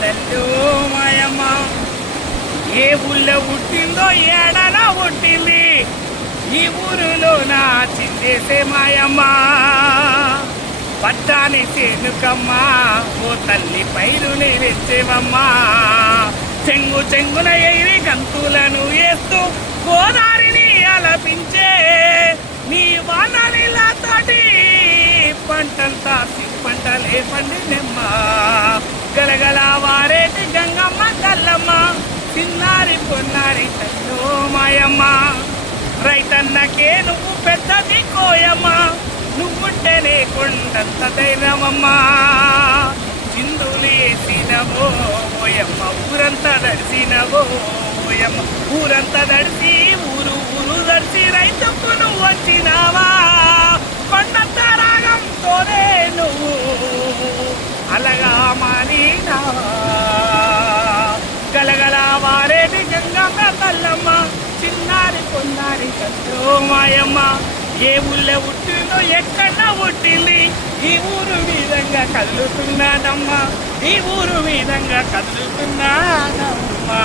తల్లోమయమ్మ ఏ ఊళ్ళో పుట్టిందో ఏడనా పుట్టింది? ఈ ఊరులో నా చిందేసే మాయమ్మ. పట్టాని సేనుకమ్మ ఓ తల్లి పైరు నేనెచ్చేవమ్మా చెంగు చెంగున ఎగిరి గంతులను వేస్తూ గోదారిని అలపించే నీ వానలిలా తోటి పంటంతా పంటలే పండి కొన్న రైతన్నో మాయమ్మ. రైతన్నకే నువ్వు పెద్దది కోయమ్మ. నువ్వుంటేనే కొండంత ధైర్యమమ్మా. చిందులేసినవో ఓయమ్మ. ఊరంతా దడిసినవో ఓయమ్మ. ఊరంతా దడిసి ఊరు ఊరు దడిసి రైతుకు నువ్వు వచ్చినావా? కొండంత రాగంతోనే నువ్వు అలగా మారినావా మాయమ్మ ఏ ఊళ్ళో పుట్టిందో ఎక్కడ పుట్టింది. ఈ ఊరు విధంగా కదులుతున్నానమ్మా ఈ ఊరు విధంగా కదులుతున్నానమ్మా.